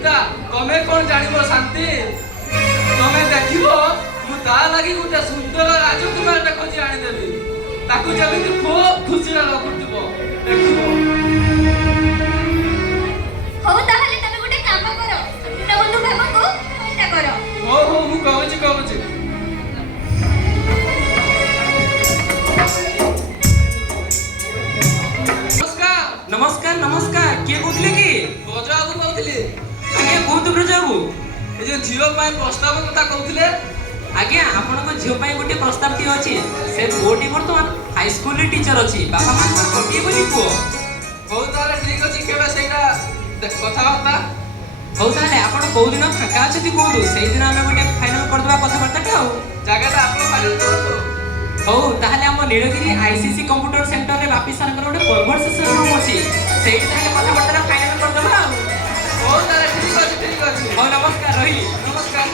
चिंता तमे कौन जानिबो शांति तमे देखिबो मु ता लागि गुटे सुंदर राजकुमार टा खोजी आनी देबी ताकू जेमिति खूब खुशी रखुथिबो देखिबो हो ताहले तमे गुटे काम करो दीनबंधु बाबू को एटा करो हो मु कहूची नमस्कार नमस्कार किए कहते कि ब्रजबाबू कहते आज्ञा कहतु ब्रजबाबू ये झील प्रस्ताव कथा कहते आज्ञा आपण झील गोटे प्रस्ताव टी अच्छी से पुओटी बर्तमान हाईस्कूल टीचर अच्छी बापा माँ गोटे बोली पुओ हौ ताले ठीक अछि केबे सेटा कथाबार्ता हौ ताले आपण को दिन फाका अछि कहतु सेही दिन हम गोटे फाइनल कर देबा कथाबार्ता टा जगहटा आपण फाइनल करतो हौ ताले हम नीलगिरी आईसीसी कंप्यूटर सेंटर रे बापी सर गोटे कन्वर्सेशन रूम अछि सेही ताले कथाबार्ता फाइनल कर देबा हौ ताले ठीक अछि हौ नमस्कार रही नमस्कार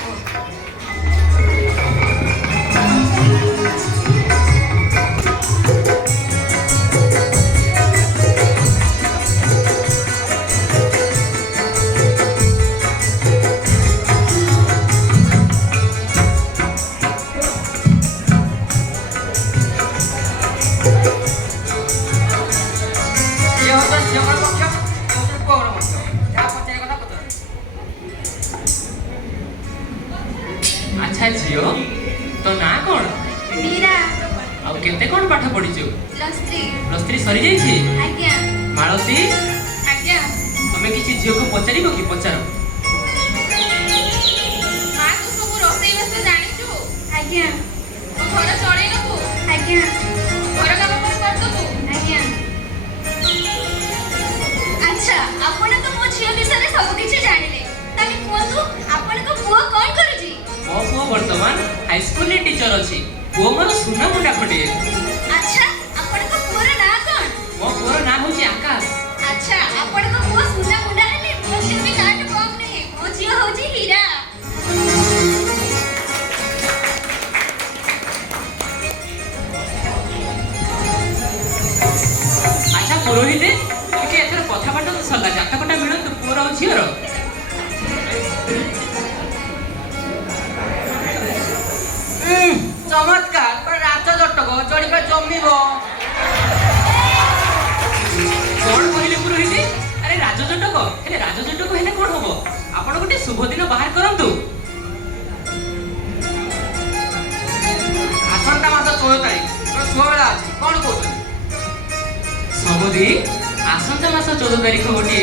अच्छा झियो तो ना कौन मीरा आ केते कोन पाठ पढिछु प्लस 3 सरी जाई छी आज्ञा मालती आज्ञा तमे किछि झियो को पचारिबो कि पचारो मां तू सब रोसई बस जानिछु आज्ञा तो घर चढ़े नबो आज्ञा घर काम कर दबो आज्ञा अच्छा आपण तो मो झियो विषय सब किछि जानिले ताकि कोतु आपण को पुओ कोन करूजी मो पुओ वर्तमान हाई स्कूल रे टीचर अछि पुओ मोर सुना मुंडा खटे अच्छा आपण को पुओर ना कोन मो पुओर ना होची आकाश अच्छा आपण को पुओ सुना मुंडा हले मो झियो भी काट कम ने मो झियो होची हीरा अच्छा पुरोहित के एथर कथा बाटा तो सला जातकटा मिलन तो पुओर और झियोर चमत्कार पर राजा जटक जड़ी पे जमीबो कोन कहिले पुरोहित अरे राजजटक हेले राजजटक हेले कोन होबो आपण गोटे शुभ दिन बाहर करंतु आसंता मास 16 तारिख तो सुबेला अछि कोन कहउछ समोदी आसंता मास 14 तारिख गोटे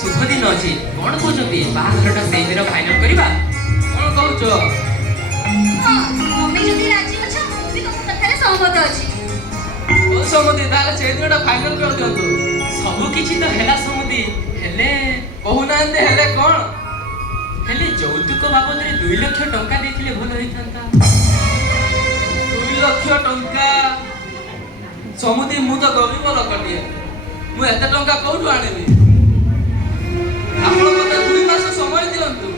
शुभ दिन अछि कोन कहउछंती बाहाघरटा सेही दिन फाइनल करिबा कोन कहउछ हां मम्मी जदी राजी अच्छा मु भी तुम कथा रे सहमत अछि ओ समति ताले से दिनटा फाइनल कर दियंतु सब किछि तो हेला समोदी हेले कहू नांदे हेले कोन हेले यौतुक बाबद रे 2 लाख टंका देथिले भलो होइथांता 2 लाख टंका समति मु तो गरीब लोकटिए मु एते टंका कोठु आनिबी आपण मते 2 मास समय दियंतु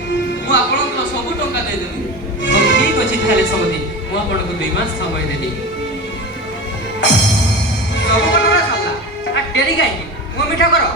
मु आपनकर सब टंका दे देबी ठीक अछि थाले समोदी मु आपण को 2 मास समय देली सब कटरा साला आ डेरी काई मु मिठा करो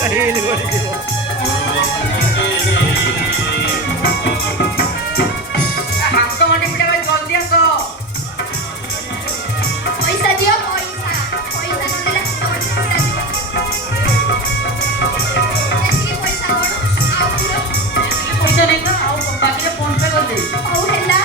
ହାତ ମାଟି ପିଟା ଭାଇ ଜଲ୍ଦି ଆସ। ପଇସା ଦିଅ ପଇସା ନଦେଲେ ଏତିକି ପଇସା କଣ ଆଉ ପଇସା ନେଇ ତ ଆଉ ବାକିରେ ଫୋନ ପେ କରିଦେବି। ହଉ ହେଲା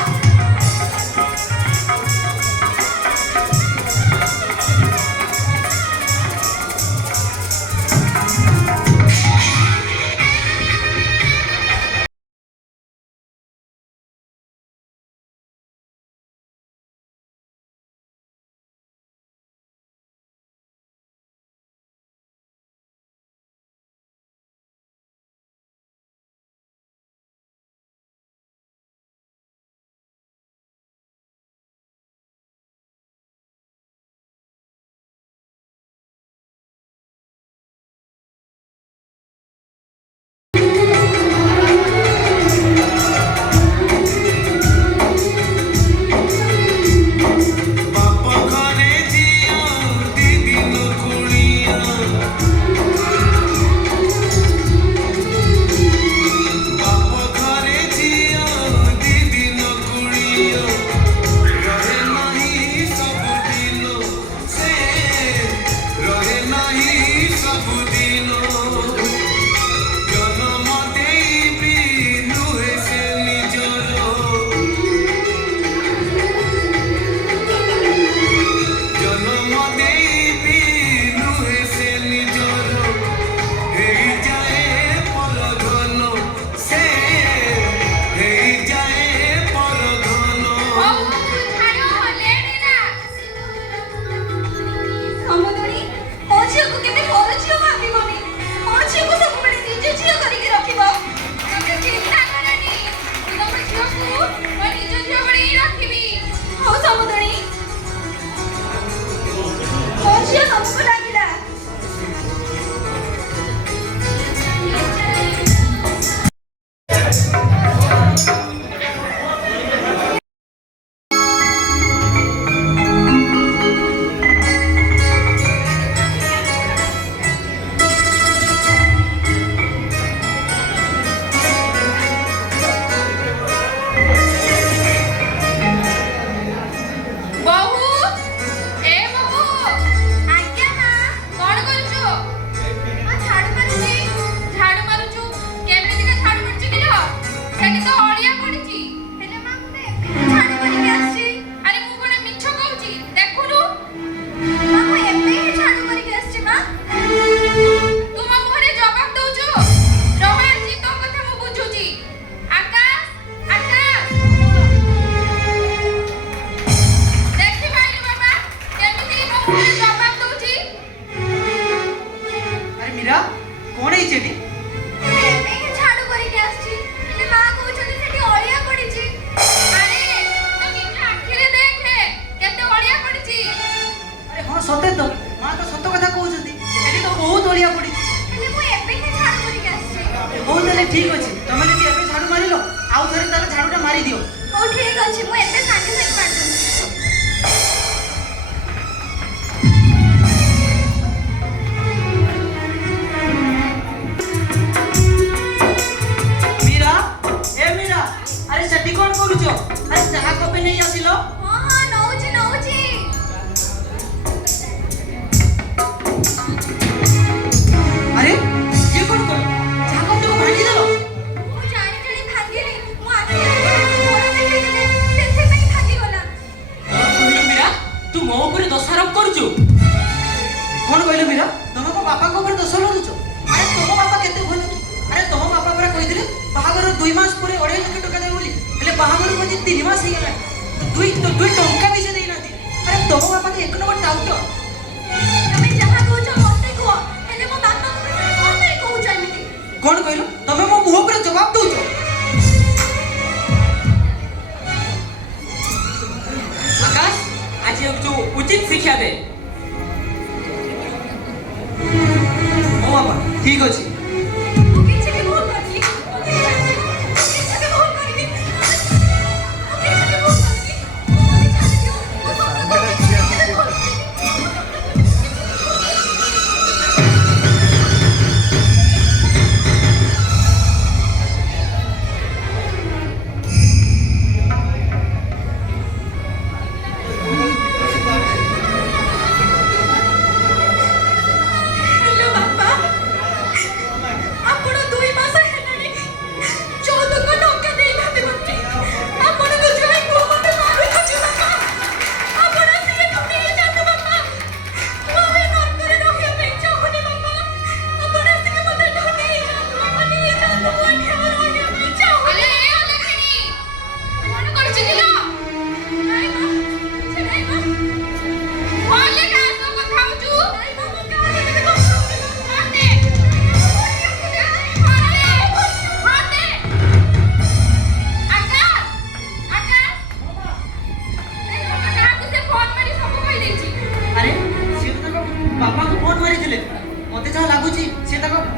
ठीक अच्छे तुम जब एवं झाड़ू मार आउ थे तार झाड़ूटा मारी दियो। हो ठीक अच्छे मुझे सागे सागे मार मीरा ए मीरा अरे सेठी कौन करूछ अरे चाहा कपे नहीं आसिलो। हां हां नौची नौची अरे ये कौन कर चाहा कप को भांगी देलो। मु जानी जानी भांगी रे मु आखि मोर देखै देले सेथे पे भांगी गला। कहलो मीरा तू मो ऊपर दोषारोप करूछु कौन कहलो मीरा तुम मो बापा को ऊपर दोष लरुछ। अरे तुम बापा केते भलो कि अरे तुम बापा परा कहिदिले बाहागर 2 मास पूरे 2.5 लाख टका दे बोली हेले बाहागर को 3 मास ही गेला तो दुई टंका भी से देई नाती। अरे तुम बापा के एक नंबर टाउट तमे जहा कहू छ मते को हेले मो बापा को कोन नहीं कहू छ एमिति कौन कहलो तमे मो मुंह पर जवाब दउछ। आकाश आज जो उचित शिक्षा दे। ओ बाबा ठीक अछि मु किछ भी भूल करनी किछ भी भूल करनी किछ भी भूल करनी मते छाड़ दियो मु सब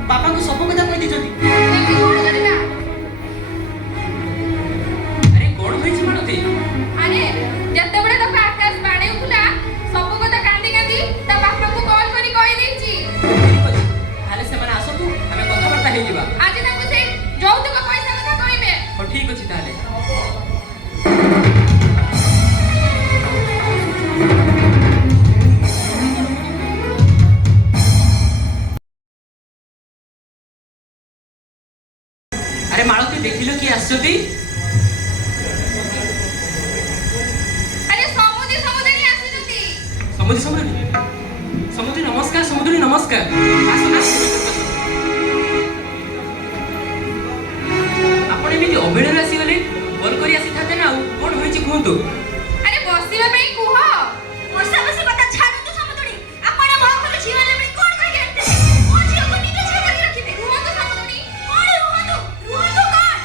बापा को सब कथा कहि दिछथि एबे कोन करबा अरे कोण होईछि मानती अरे जत्ते बडे तो आकाश बाणे उठला सब कथा कांदी कांदी ता बापा को कॉल करी कहि देछि ताले से माने आसतु हमें कथा बर्ता हे जिबा आज ताको से जौतुक पैसा कथा कहिबे हो ठीक अछि ताले अरे मालती देखिलो कि आसछती अरे समुद्री समुद्री आसिलुती समुद्री समुद्री समुद्री नमस्कार समुद्री नमस्कार आसो आपण एमिति अबेळरे आसी गले कॉल करी आसी थाते ना कोन होईछि कहंतु अरे बसिबा पे कुह वर्षा बसी कथा छाडु तो समुद्री आपण मो को जीवन में कोन कहि गेते ओ जी को निजे छे करि रखिबे रुह तो समुद्री कोन रुह तो कोन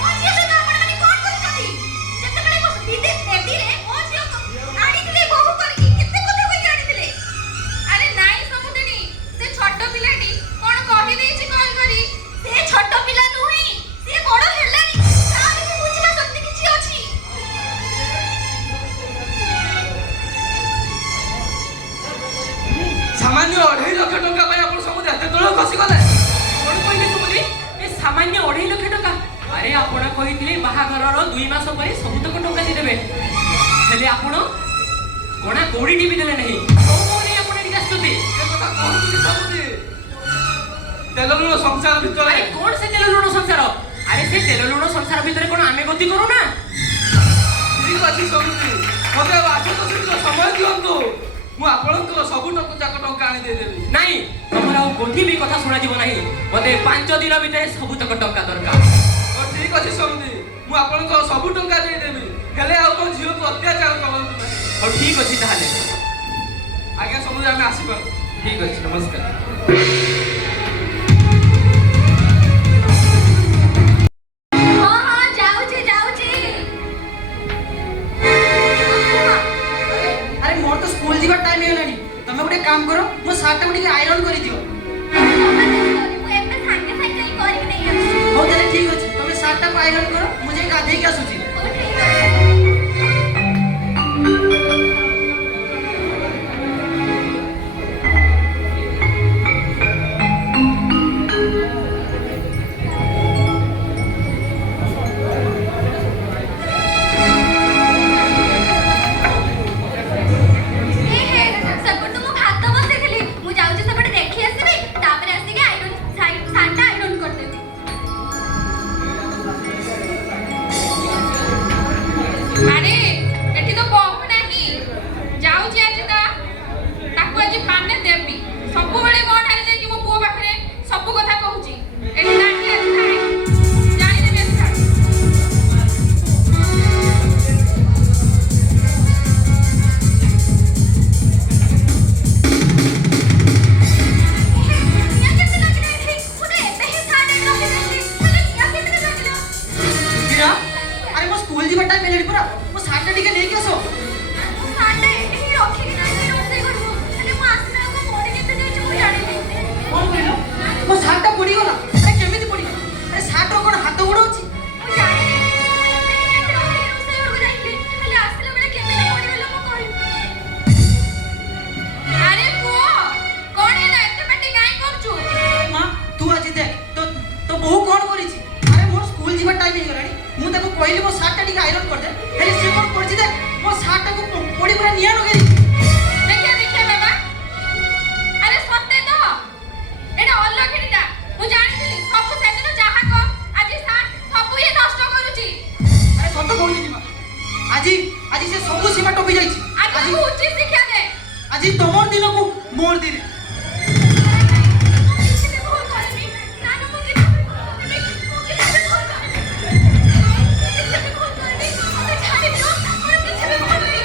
ओ जी से आपण माने कोन कहि छथि जत्ते बेले बस दीदी एडी रे ओ जी को आनी दिले बहु करके केते कथा कहि आनी दिले अरे नाई समुद्री से छोट पिलाटी कोन कहि देछि कॉल करी से छोट पिला नुही से बड़ हेलानी तार भी बुझिबा शक्ति किछि अछि सामान्य 2.5 लाख टंका पाई आपण समुद्र एते तळ खसी गले कोन कहिबे समुद्री ए सामान्य 2.5 लाख टका अरे आपण कहिथिले बाहाघरर 2 मास परे सबतक टंका दे देबे हेले आपण कोना कोडी टीवी देले नाही कोने आपण एठी आछथि ए कथा कहतु कि समुद्र तेललुण संसार अरे भितरे कोण से तेल लुण संसार अरे से तेल लुण संसार भितरे कोन आमे गति करू ना ठीक अछि समुद्र मते आठ दस मिनिट समय दियंतु मु आपणको सबु टंका आनी दे देबी नाही तमरा गोठी भी कथा सुना जीव नाही मते 5 दिन भितरे सबतक टंका दरकार ओ ठीक अछि समुद्र मु आपणको सबु टंका दे देबी हेले आ को झियो को अत्याचार करंतु नाही और ठीक अछि ताहाले आगे समुद्र आमे आसी पर ठीक अछि नमस्कार हां हां जाउची अरे मोर तो स्कूल जीवा टाइम हे लानी तमे गोटे काम करो मो सार्ट टा टिके आयरन करि दियो मु एबे सांगे सांगे करि के नै हो ताले ठीक अछि तमे सार्ट टा को आयरन करो मुझे गाधे के आसुची ओ ठीक है अरे एठी तो बहु नाही जाउची आज ता ताकू आज फाने देबी सबु बेले मोठारे जे कि मो पुओ पाखरे सबु कथा कहूची एठी नाही आज नाही जाई देबे एथा या केते लागले एठी पुरे एबे ही साडे रखि देली हेले या केते लागलो गिरा अरे मो स्कूल जीवा टाइम हे लानी पूरा मो सार्ट टा टिके लेके आसो साडे एठी रखि कि नाही रोसे करबो हेले मु आसना को मोरे केते देछि मु जानि नै कोन कहलो मो सार्ट टा पड़ी गला अरे केमिति पड़ी अरे सार्ट रो कोन हाथ गोड़ अछि मु जानि नै एठी रखि रोसे करबो जाइले हेले आसले बेले केते पड़ी गेलो मु कहि अरे पुओ कोन हेला एते पेटी काई करछु मां तू आज देख तो बहु कोन करी छी अरे मोर स्कूल जीवा टाइम हे गलानी मु ताको कहली मो सार्ट टा टिके आयरन कर दे हेले से कोन करछि देख मो सार्ट टा को पड़ी पूरा निया लगे देखिए बाबा अरे सत्य तो एटा अलखिटा मु जानिथिली सब सेदिन जाहा को आज साथ सब ये नष्ट करूची अरे सत कहली नी मां आज से सब सीमा टपी जाई छी आज तू उचित शिक्षा दे आज तमर दिन को मोर दिन किसी भूल करनी नानु मु किसी भूल करनी किसी भूल करनी मुझे छाड़ी दो और किसी भी भूल नहीं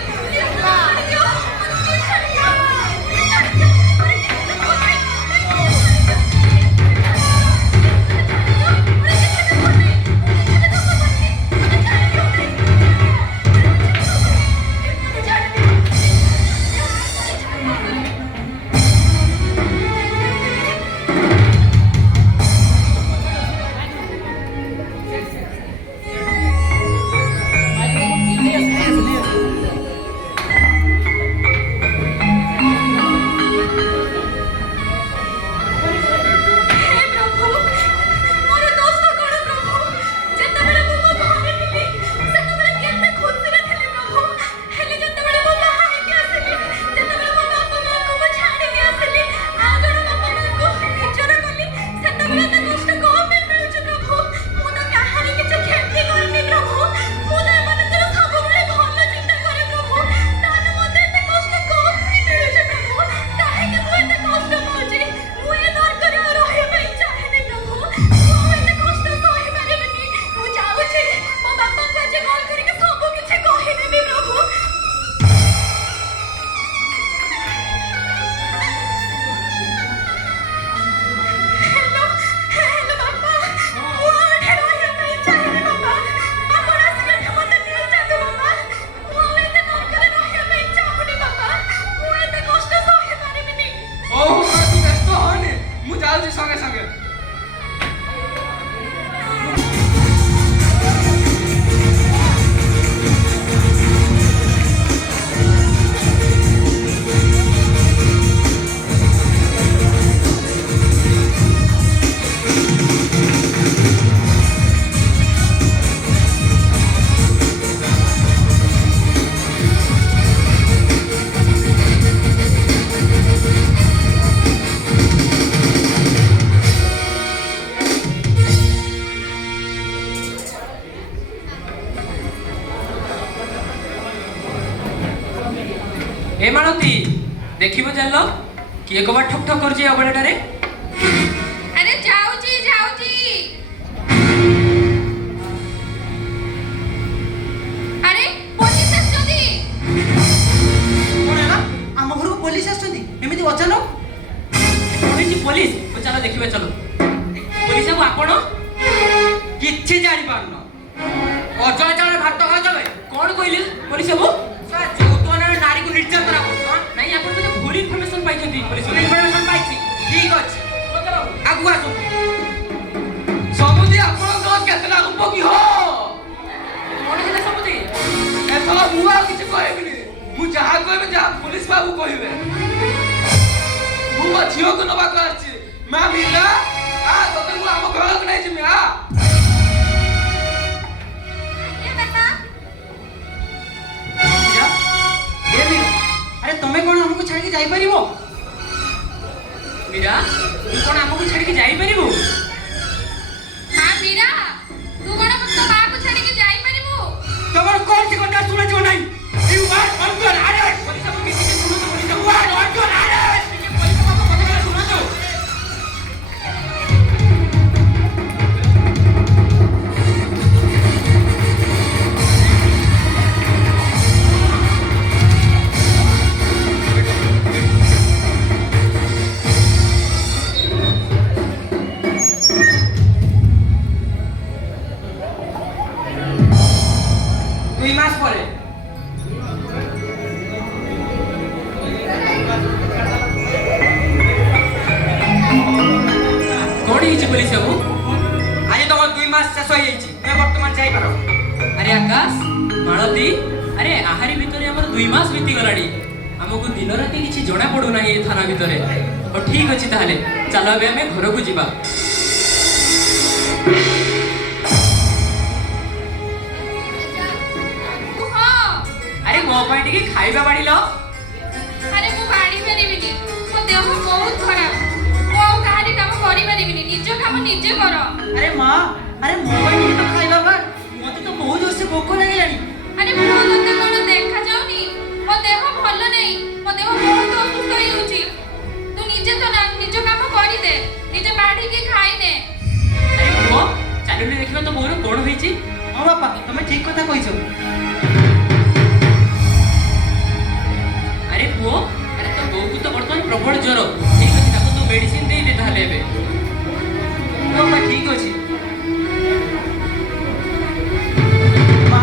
ମାଳତୀ ଦେଖିବ ଚାଲ କିଏ କବା ଠକ୍ ଠକ୍ କରୁଛି ଅବଳାଟାରେ। ଆରେ ଯାଉଛି ଯାଉଛି। ଆରେ ପୋଲିସ ଆସିଛନ୍ତି। କଣ ହେଲା? ଆମ ଘରକୁ ପୋଲିସ ଆସୁଛନ୍ତି ଏମିତି ଅଚାନକ? କଣ ହେଇଛି ପୋଲିସ? ଚାଲ ଦେଖିବା ଚାଲ। ପୋଲିସ ବାବୁ ଆପଣ କିଛି ଜାଣିପାରୁନ ଅଚଳାଚଳରେ ଭାତ ଖାଉଛବେ। କଣ କହିଲେ ପୋଲିସ ବାବୁ? ଯୌତୁକରେ ନାରୀକୁ ନିର୍ଯାତନା କରୁଛ। ନାଇଁ ଆପଣ ବୋଧେ ଭୁଲ ଇନଫର୍ମେସନ ପାଇଛନ୍ତି ପୋଲିସ ବାବୁ। ଇନଫର୍ମେସନ ପାଇଛି। ଠିକ ଅଛି ଆଗକୁ ଆସନ୍ତୁ। ସମୁଦି ଆପଣଙ୍କର କେତେଟା ରୂପ କି ହୋ? କଣ ହେଲା ସମୁଦି? ଏଥର ମୁଁ ଆଉ କିଛି କହିବିନି। ମୁଁ ଯାହା କହିବି ଯାହା ପୋଲିସ ବାବୁ କହିବେ। ମୁଁ ମୋ ଝିଅକୁ ନବାକୁ ଆସିଛି। ମା ମୀରା ଆ ତତେ ମୁଁ ଆମ ଘରକୁ ନେଇଯିବି ଆ। ଆରେ ତମେ କଣ ଆମକୁ ଛାଡ଼ିକି ଯାଇପାରିବ? ମୀରା ତୁ କଣ ଆମକୁ ଛାଡିକି ଯାଇପାରିବୁ? ହଁ ମୀରା ତୁ କଣ ତୋ ମାକୁ ଛାଡିକି ଯାଇପାରିବୁ? ତମର କୌଣସି କଥା ଶୁଣାଯିବ ନାହିଁ। You are under arrest. Police ବାବୁ କିଛି ଶୁଣନ୍ତୁ। ପୋଲିସ You ବାବୁ are under arrest. ପୋଲିସ ବାବୁ କଥା ଶୁଣନ୍ତୁ। দুই মাস পরে କଣ ହେଇଛି ପୋଲିସ ବାବୁ? আজ তোমার 2 মাস শেষ হয়ে যাইছি। তুমি বর্তমান যাই পারো। আরে আকাশ মাଳତୀ আরে আহারি ভিতরে আমার 2 মাস বিতি গলাড়ি। ଆମକୁ ଦିନ ରାତି କିଛି ଜଣା ପଡୁନାହିଁ ଏ ଥାନା ଭିତରେ। ହଉ ଠିକ ଅଛି ତାହେଲେ ଚାଲ ଏବେ ଆମେ ଘରକୁ ଯିବା। କୁହ। ଆରେ ମୋ ପାଇଁ ଟିକେ ଖାଇବା ବାଢିଲ। ଆରେ ମୁଁ ବାଢି ପାରିବିନି। ମୋ ଦେହ ବହୁତ ଖରାପ। ମୁଁ ଆଉ କାହାରି କାମ କରିପାରିବିନି। ନିଜ କାମ ନିଜେ କର। ଆରେ ମା ଆରେ ମୋ ପାଇଁ ଟିକେ ତ ଖାଇବା ବା। ମତେ ତ ବହୁତ ଜୋରସେ ଭୋକ ଲାଗିଲାଣି। ଆରେ ମୁଁ ତତେ କଣ ଦେଖାଯାଉନି? ମୋ ଦେହ ଭଲ ନାହିଁ। ମୋ ଦେହ ବହୁତ ଅସୁସ୍ଥ ହେଇଯାଉଛି। ତୁ ନିଜେ ତ ନିଜ କାମ କରିଦେ। ନିଜେ ବାଢିକି ଖାଇନେ। ଆରେ ପୁଅ ଚାଲୁନି ଦେଖିବା ତ ମୋର କଣ ହେଇଛି। ହଁ ବାପା ତମେ ଠିକ କଥା କହିଛ। ଆରେ ପୁଅ ଆରେ ତୋ ବୋଉକୁ ତ ବର୍ତ୍ତମାନ ପ୍ରବଳ ଜ୍ୱର। ଠିକ ଅଛି ତାକୁ ତୁ ମେଡିସିନ ଦେଇଦେ ତାହେଲେ ଏବେ। ବାପା ଠିକ ଅଛି। ମା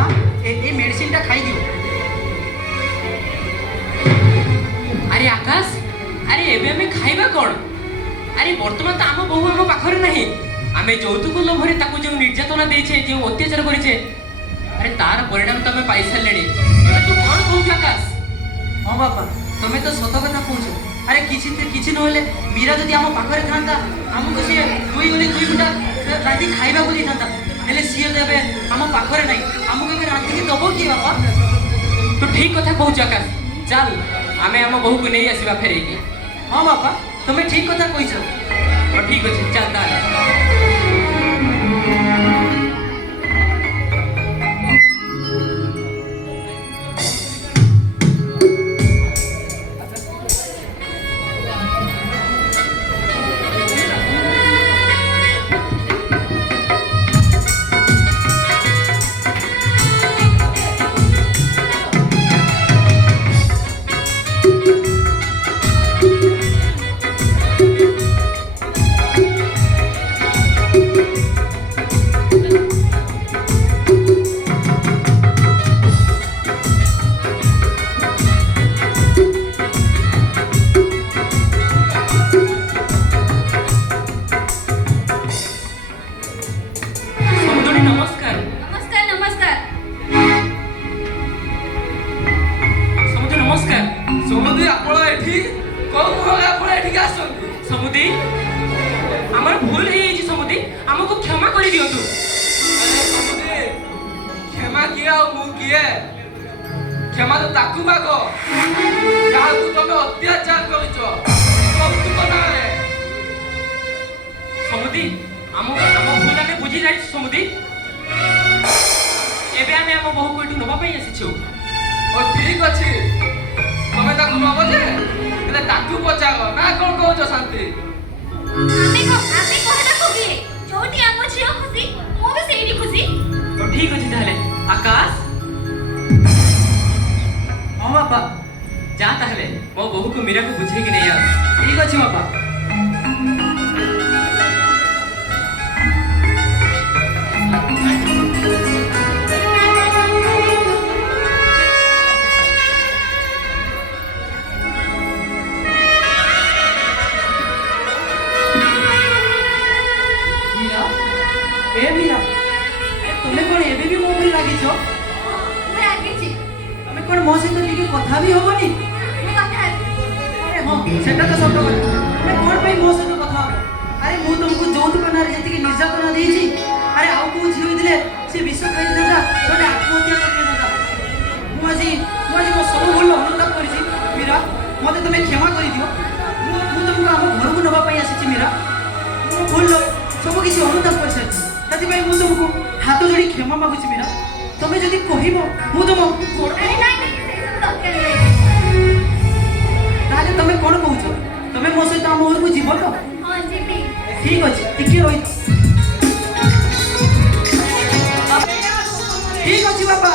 এই মেডিসিনটা খাই দিও। আরে আকাশ আরে এবে আমি খাইবা কোন? আরে বর্তমান তো ଆମ ବୋହୁ ଆମ ପାଖରେ ନାହିଁ। ଆମେ ଯୌତୁକ ଲୋଭରେ ତାକୁ ଯେଉଁ ନିର୍ଯାତନା ଦେଇଛେ ଯେଉଁ ଅତ୍ୟାଚାର କରିଛେ ଆରେ ତାର ପରିଣାମ ତ ଆମେ ପାଇସାରିଲେଣି। ଏବେ ତୁ କଣ କହୁଛୁ ଆକାଶ? ହଁ ବାପା ତମେ ତ ସତ କଥା କହୁଛ। ଆରେ କିଛି ନହେଲେ ମୀରା ଯଦି ଆମ ପାଖରେ ଥାନ୍ତା ଆମକୁ ସିଏ 2 ଗୁଲି 2 ଗୁଣ୍ଡା ରାତି ଖାଇବାକୁ ଦେଇଥାନ୍ତା। ହେଲେ ସିଏ ତ ଏବେ ଆମ ପାଖରେ ନାହିଁ। ଆମକୁ ଏବେ ରାତିକି ଦବ କିଏ ବାପା? ତୁ ଠିକ କଥା କହୁଛୁ ଆକାଶ। ଚାଲ ଆମେ ଆମ ବୋହୁକୁ ନେଇ ଆସିବା ଫେରେଇକି। ହଁ ବାପା ତମେ ଠିକ କଥା କହିଛ। ହଉ ଠିକ ଅଛି ଚାଲ ତାହେଲେ। ସମୁଦି ଆମର ଭୁଲ ହେଇଯାଇଛି ସମୁଦି ଆମକୁ କ୍ଷମା କରି ଦିଅନ୍ତୁ। अरे समुदी क्षमा किया और मुंह किए क्षमा तो ताकू मागो जाहाकू तमे अत्याचार करिचो कौतुक नारे ସମୁଦି ଆମ ଭୁଲ ଆମେ ବୁଝି ଯାଇଛୁ ସମୁଦି। ଏବେ ଆମେ ଆମ ବୋହୁକୁ ଏଠୁ ନେବା ପାଇଁ ଆସିଛୁ। ଓ ठीक अछि तमे କାହାକୁ ନବ ଯେ ହେଲେ ତାକୁ ପଚାର ନା କଣ କହୁଛ ଶାନ୍ତି? ଆମେ କହିବାକୁ କିଏ? ଯୋଉଠି ଆମ ଝିଅ ଖୁସି ମୁଁ ବି ସେଇଠି ଖୁସି। ତ ଠିକ ଅଛି ତାହେଲେ ଆକାଶ ହଁ ବାପା ଯା ତାହେଲେ ମୋ ବୋହୂକୁ ମୀରାକୁ ବୁଝେଇକି ନେଇ ଆସ। ଠିକ ଅଛି ବାପା। ମୀରା ଏ ମୀରା ତୁମେ କଣ ଏବେ ବି ମୋ ଉପରେ ଲାଗିଛ? ମୁଁ ରାଗିଛି। ତମେ କଣ ମୋ ସହିତ ଟିକେ କଥା ବି ହବନି? ମୁଁ କଥା ହେବି। ଆରେ ହଁ ସେଟା ତ ସତ କଥା। ତମେ କଣ ପାଇଁ ମୋ ସହିତ କଥା ହବ? ଆରେ ମୁଁ ତମକୁ ଯୌତୁକ ନାଁରେ ଯେତିକି ନିର୍ଯାତନା ଦେଇଛି, ଆରେ ଆଉ କୋଉ ଝିଅ ହେଇଥିଲେ ସେ ବିଷ ଖାଇଥାନ୍ତା ନହେଲେ ଆତ୍ମହତ୍ୟା କରିଦେଇଥାନ୍ତା। ମୁଁ ଆଜି ମୋ ସବୁ ଭୁଲ ଅନୁତାପ କରିଛି। ମୀରା ମତେ ତମେ କ୍ଷମା କରିଦିଅ। ମୁଁ ତମକୁ ଆମ ଘରକୁ ନେବା ପାଇଁ ଆସିଛି ମୀରା। ମୋ ଭୁଲ ସବୁ କିଛି ଅନୁତାପ କରିସାରିଛି। ସେଥିପାଇଁ ମୁଁ ତମକୁ ହାତ ଯୋଡ଼ି କ୍ଷମା ମାଗୁଛି ମୀରା। ତମେ ଯଦି କହିବ ମୁଁ ତମ ଆରେ ନାଇଁ ନାଇଁ ସେଇ ସବୁ ଦରକାର ନାହିଁ। ତାହେଲେ ତମେ କଣ କହୁଛ? ତମେ ମୋ ସହିତ ଆମ ଘରକୁ ଯିବ ତ? ହଁ ଯିବି। ଠିକ ଅଛି ଟିକେ ରହିଥ। ଠିକ ଅଛି ବାପା।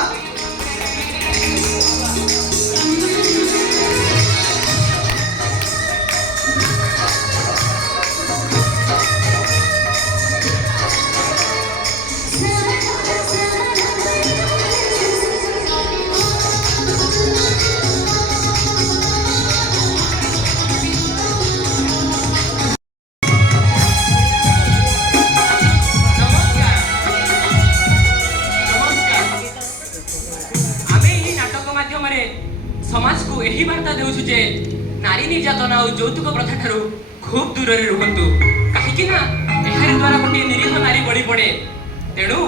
समाजକୁ ଏହି ବାର୍ତ୍ତା ଦେଉଛୁ ଯେ ନାରୀ ନିର୍ଯାତନା ଆଉ ଯୌତୁକ ପ୍ରଥା ଠାରୁ ଖୁବ୍ ଦୂରରେ ରୁହନ୍ତୁ। କାହିଁକି ନା ଏହାରି ଦ୍ୱାରା ଗୋଟିଏ ନିରୀହ ନାରୀ ବଳି ପଡ଼େ। ତେଣୁ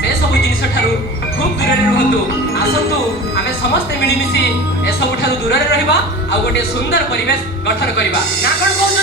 ସେ ସବୁ ଜିନିଷ ଠାରୁ ଖୁବ୍ ଦୂରରେ ରୁହନ୍ତୁ। ଆସନ୍ତୁ ଆମେ ସମସ୍ତେ ମିଳିମିଶି ଏସବୁ ଠାରୁ ଦୂରରେ ରହିବା ଆଉ ଗୋଟିଏ ସୁନ୍ଦର ପରିବେଶ ଗଠନ କରିବା। ନା କଣ କହୁଛ?